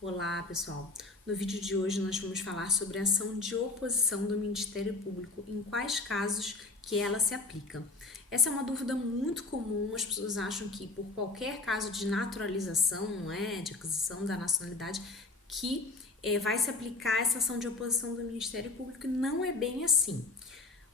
Olá, pessoal. No vídeo de hoje nós vamos falar sobre a ação de oposição do Ministério Público, em quais casos que ela se aplica. Essa é uma dúvida muito comum, as pessoas acham que por qualquer caso de naturalização, não é, de aquisição da nacionalidade, que vai se aplicar essa ação de oposição do Ministério Público, e não é bem assim.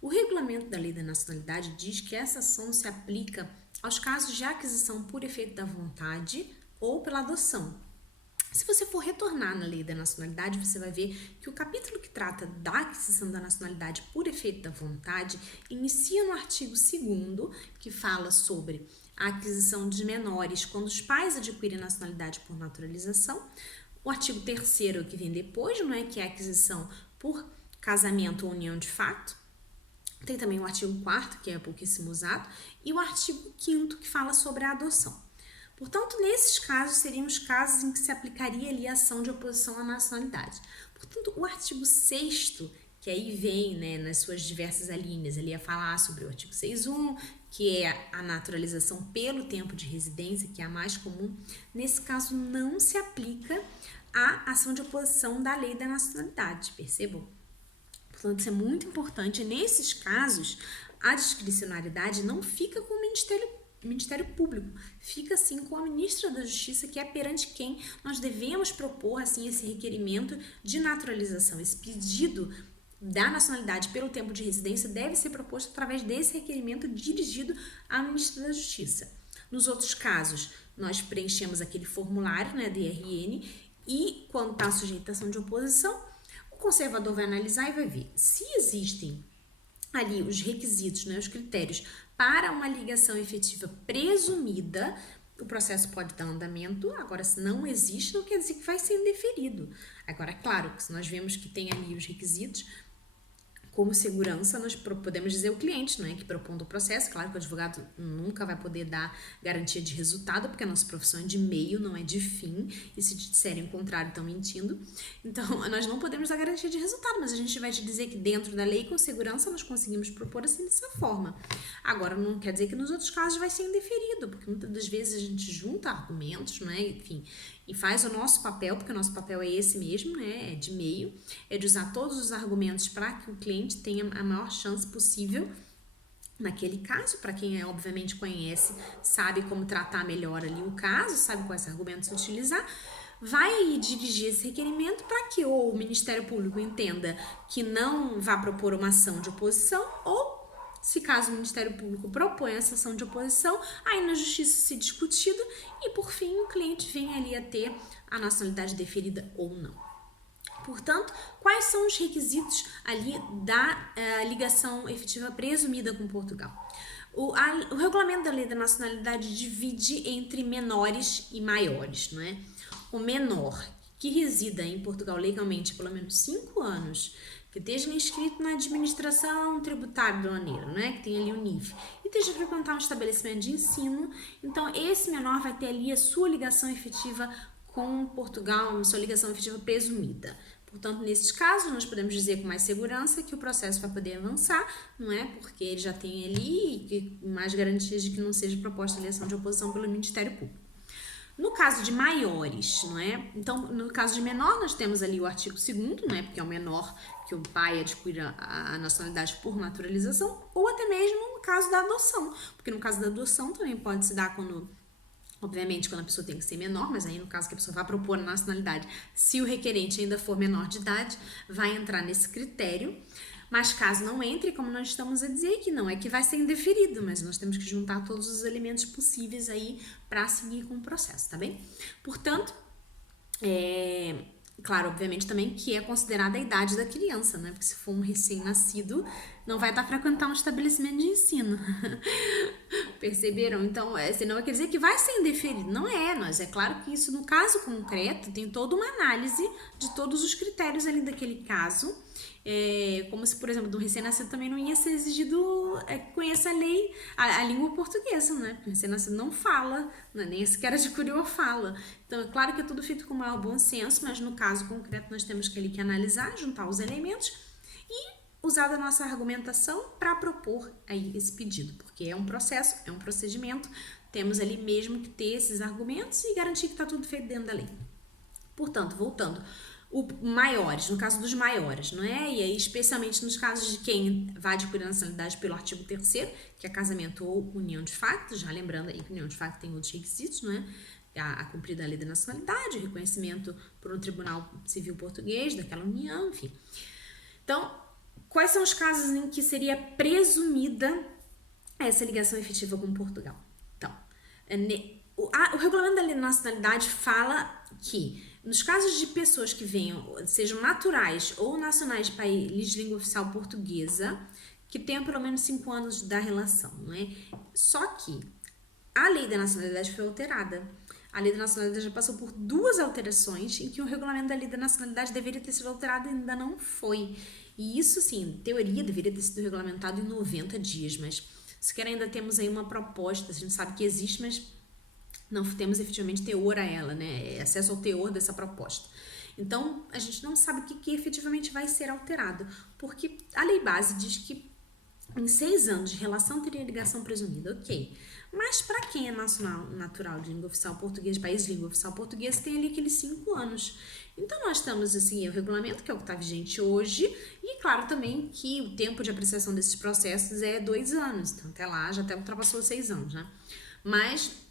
O regulamento da Lei da Nacionalidade diz que essa ação se aplica aos casos de aquisição por efeito da vontade ou pela adoção. Se você for retornar na Lei da Nacionalidade, você vai ver que o capítulo que trata da aquisição da nacionalidade por efeito da vontade inicia no artigo 2º, que fala sobre a aquisição de menores quando os pais adquirem nacionalidade por naturalização. O artigo 3º, que vem depois, não é, que é a aquisição por casamento ou união de fato. Tem também o artigo 4º, que é pouquíssimo usado, e o artigo 5º, que fala sobre a adoção. Portanto, nesses casos, seriam os casos em que se aplicaria ali a ação de oposição à nacionalidade. Portanto, o artigo 6º, que aí vem, né, nas suas diversas alíneas, ele ia falar sobre o artigo 6.1, que é a naturalização pelo tempo de residência, que é a mais comum. Nesse caso, não se aplica a ação de oposição da Lei da Nacionalidade, percebam? Portanto, isso é muito importante. Nesses casos, a discricionariedade não fica com o Ministério Público, fica assim com a ministra da Justiça, que é perante quem nós devemos propor assim esse requerimento de naturalização. Esse pedido da nacionalidade pelo tempo de residência deve ser proposto através desse requerimento dirigido à ministra da Justiça. Nos outros casos, nós preenchemos aquele formulário, né, DRN, e quando está a sujeitação de oposição, o conservador vai analisar e vai ver se existem ali os requisitos, né, os critérios para uma ligação efetiva presumida. O processo pode dar andamento. Agora, se não existe, não quer dizer que vai ser indeferido. Agora, é claro que se nós vemos que tem ali os requisitos, como segurança, nós podemos dizer o cliente, não é, que propondo o processo. Claro que o advogado nunca vai poder dar garantia de resultado, porque a nossa profissão é de meio, não é de fim, e se te disserem o contrário, estão mentindo. Então, nós não podemos dar garantia de resultado, mas a gente vai te dizer que dentro da lei, com segurança, nós conseguimos propor assim dessa forma. Agora, não quer dizer que nos outros casos vai ser indeferido, porque muitas das vezes a gente junta argumentos, né, enfim, e faz o nosso papel, porque o nosso papel é esse mesmo, né, é de meio, é de usar todos os argumentos para que o cliente tenha a maior chance possível naquele caso. Para quem obviamente conhece, sabe como tratar melhor ali o caso, sabe quais argumentos utilizar, vai dirigir esse requerimento para que ou o Ministério Público entenda que não vá propor uma ação de oposição, ou se caso o Ministério Público propõe essa ação de oposição, aí na Justiça se discutido e por fim o cliente vem ali a ter a nacionalidade deferida ou não. Portanto, quais são os requisitos ali da ligação efetiva presumida com Portugal? O regulamento da Lei da Nacionalidade divide entre menores e maiores, não é? O menor que resida em Portugal legalmente há pelo menos 5 anos, que esteja inscrito na administração tributária aduaneira, né, que tem ali o NIF, e esteja a frequentar um estabelecimento de ensino, então esse menor vai ter ali a sua ligação efetiva com Portugal, a sua ligação efetiva presumida. Portanto, nesses casos, nós podemos dizer com mais segurança que o processo vai poder avançar, não é? Porque ele já tem ali mais garantias de que não seja proposta a eleição de oposição pelo Ministério Público. No caso de maiores, não é? Então, no caso de menor, nós temos ali o artigo 2º, né? Porque é o menor que o pai adquira a nacionalidade por naturalização, ou até mesmo no caso da adoção, porque no caso da adoção também pode se dar quando, obviamente, quando a pessoa tem que ser menor, mas aí no caso que a pessoa vai propor a nacionalidade, se o requerente ainda for menor de idade, vai entrar nesse critério. Mas caso não entre, como nós estamos a dizer, que não é que vai ser indeferido, mas nós temos que juntar todos os elementos possíveis aí para seguir com o processo, tá bem? Portanto, claro, obviamente também que é considerada a idade da criança, né? Porque se for um recém-nascido, não vai estar a frequentar um estabelecimento de ensino. Perceberam? Então, senão quer dizer que vai ser indeferido. Não é, mas é claro que isso, no caso concreto, tem toda uma análise de todos os critérios ali daquele caso. Como se, por exemplo, do recém-nascido também não ia ser exigido que conheça a lei, a língua portuguesa, né? Porque o recém-nascido não fala, né? Nem sequer adquiriu a fala. Então, é claro que é tudo feito com o maior bom senso, mas no caso concreto nós temos que ali que analisar, juntar os elementos e usar da nossa argumentação para propor aí esse pedido, porque é um processo, é um procedimento, temos ali mesmo que ter esses argumentos e garantir que está tudo feito dentro da lei. Portanto, voltando, maiores, no caso dos maiores, não é? E aí, especialmente nos casos de quem vai adquirir a nacionalidade pelo artigo 3º, que é casamento ou união de facto, já lembrando aí que união de facto tem outros requisitos, não é? A cumprir a lei da nacionalidade, o reconhecimento por um tribunal civil português daquela união, enfim. Então, quais são os casos em que seria presumida essa ligação efetiva com Portugal? Então, o regulamento da lei da nacionalidade fala que nos casos de pessoas que sejam naturais ou nacionais de país de língua oficial portuguesa, que tenham pelo menos 5 anos da relação, não é? Só que a lei da nacionalidade foi alterada. A lei da nacionalidade já passou por 2 alterações em que o regulamento da lei da nacionalidade deveria ter sido alterado e ainda não foi. E isso, sim, em teoria, deveria ter sido regulamentado em 90 dias, mas sequer ainda temos aí uma proposta, a gente sabe que existe, mas não temos efetivamente teor a ela, né? Acesso ao teor dessa proposta. Então, a gente não sabe o que efetivamente vai ser alterado, porque a lei base diz que em 6 anos de relação teria ligação presumida, ok. Mas para quem é natural de língua oficial portuguesa, país de língua oficial portuguesa, tem ali aqueles 5 anos. Então, nós estamos, assim, o regulamento, que é o que está vigente hoje, e claro também que o tempo de apreciação desses processos é 2 anos, então até lá já até ultrapassou 6 anos, né? Mas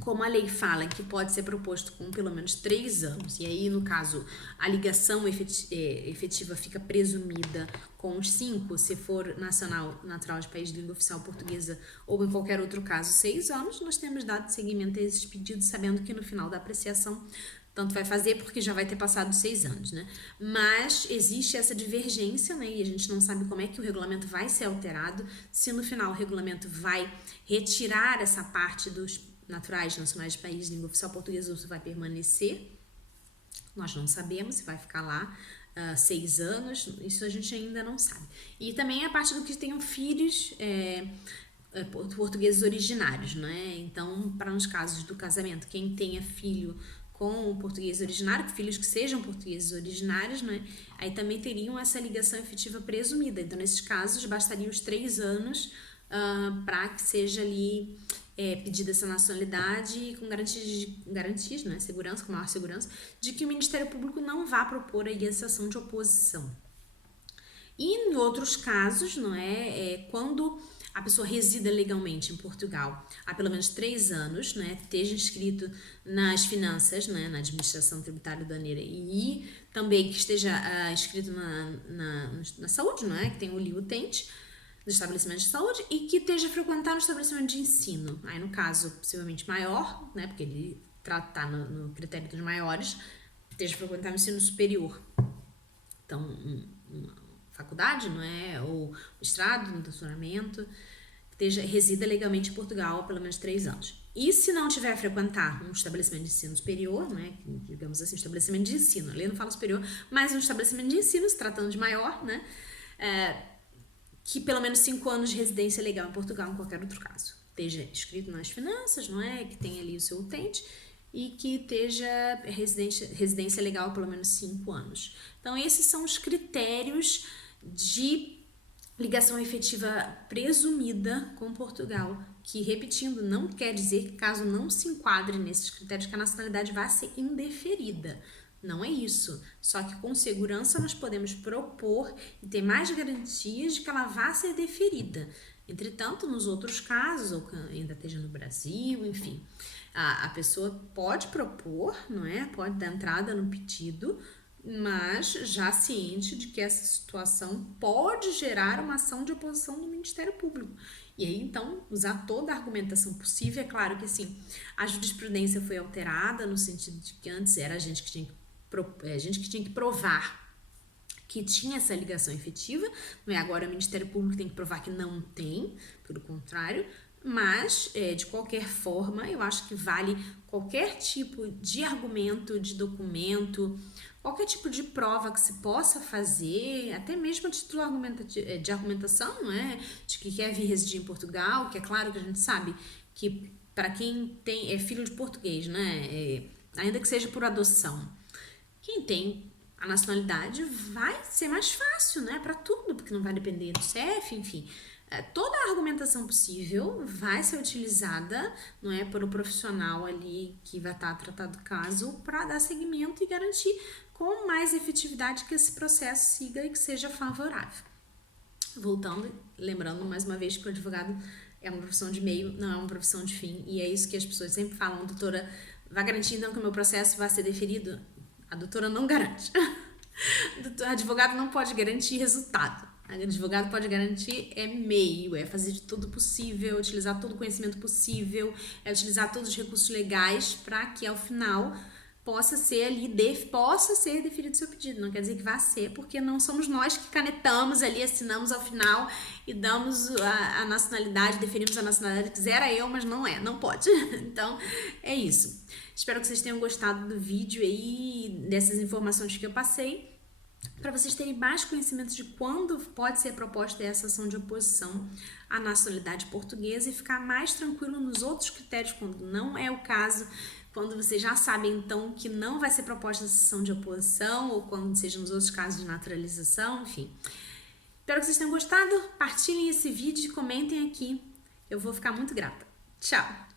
como a lei fala que pode ser proposto com pelo menos 3 anos, e aí, no caso, a ligação efetiva fica presumida com os 5, se for natural de país de língua oficial portuguesa ou em qualquer outro caso, 6 anos, nós temos dado seguimento a esses pedidos, sabendo que no final da apreciação tanto vai fazer porque já vai ter passado 6 anos, né? Mas existe essa divergência, né? E a gente não sabe como é que o regulamento vai ser alterado, se no final o regulamento vai retirar essa parte dos naturais, nacionais de país de língua oficial portuguesa ou se vai permanecer. Nós não sabemos se vai ficar lá 6 anos, isso a gente ainda não sabe. E também a parte do que tenham filhos portugueses originários, né? Então, para nos casos do casamento, quem tenha filho com o português originário, filhos que sejam portugueses originários, né? Aí também teriam essa ligação efetiva presumida. Então, nesses casos, bastariam os 3 anos para que seja ali pedida essa nacionalidade com garantias, né? Segurança, com maior segurança, de que o Ministério Público não vá propor aí essa ação de oposição. E em outros casos, não quando a pessoa resida legalmente em Portugal há pelo menos 3 anos, né, esteja inscrito nas finanças, né, na administração tributária aduaneira e também que esteja inscrito na saúde, não é, que tem o liutente do estabelecimento de saúde e que esteja frequentando o estabelecimento de ensino. Aí, no caso, possivelmente maior, né, porque ele está no critério dos maiores, esteja frequentando o ensino superior. Então, uma faculdade, não é? Ou mestrado, no doutoramento, resida legalmente em Portugal há pelo menos 3 anos. E se não tiver a frequentar um estabelecimento de ensino superior, né, digamos assim, um estabelecimento de ensino, a lei não fala superior, mas um estabelecimento de ensino, se tratando de maior, né, que pelo menos 5 anos de residência legal em Portugal, em qualquer outro caso. Esteja inscrito nas finanças, não é? Que tenha ali o seu utente e que esteja residência legal há pelo menos 5 anos. Então, esses são os critérios de ligação efetiva presumida com Portugal, que, repetindo, não quer dizer que caso não se enquadre nesses critérios que a nacionalidade vai ser indeferida. Não é isso. Só que com segurança nós podemos propor e ter mais garantias de que ela vá ser deferida. Entretanto, nos outros casos, ou que ainda esteja no Brasil, enfim, a pessoa pode propor, não é? Pode dar entrada no pedido, mas já ciente de que essa situação pode gerar uma ação de oposição do Ministério Público. E aí, então, usar toda a argumentação possível. É claro que, assim, a jurisprudência foi alterada no sentido de que antes era a gente que tinha que provar que tinha essa ligação efetiva, não é? Agora o Ministério Público tem que provar que não tem, pelo contrário, mas, de qualquer forma, eu acho que vale qualquer tipo de argumento, de documento, qualquer tipo de prova que se possa fazer, até mesmo a título de argumentação, não é? De que quer vir residir em Portugal, que é claro que a gente sabe que para quem é filho de português, né? Ainda que seja por adoção, quem tem a nacionalidade vai ser mais fácil, né? Para tudo, porque não vai depender do CEF, enfim. toda a argumentação possível vai ser utilizada, não é, por um profissional ali que vai estar tratando o caso para dar seguimento e garantir com mais efetividade que esse processo siga e que seja favorável. Voltando, lembrando mais uma vez que o advogado é uma profissão de meio, não é uma profissão de fim, e é isso que as pessoas sempre falam: doutora, vai garantir então que o meu processo vai ser deferido? A doutora não garante. O advogado não pode garantir resultado. O advogado pode garantir meio, é fazer de tudo possível, utilizar todo o conhecimento possível, é utilizar todos os recursos legais para que ao final possa ser deferido seu pedido. Não quer dizer que vai ser, porque não somos nós que canetamos ali, assinamos ao final e damos a nacionalidade, definimos a nacionalidade. Quisera eu, mas não pode. Então, é isso. Espero que vocês tenham gostado do vídeo aí, dessas informações que eu passei, para vocês terem mais conhecimento de quando pode ser proposta essa ação de oposição à nacionalidade portuguesa e ficar mais tranquilo nos outros critérios quando não é o caso, quando vocês já sabem então que não vai ser proposta essa ação de oposição ou quando seja nos outros casos de naturalização, enfim. Espero que vocês tenham gostado, partilhem esse vídeo e comentem aqui, eu vou ficar muito grata. Tchau!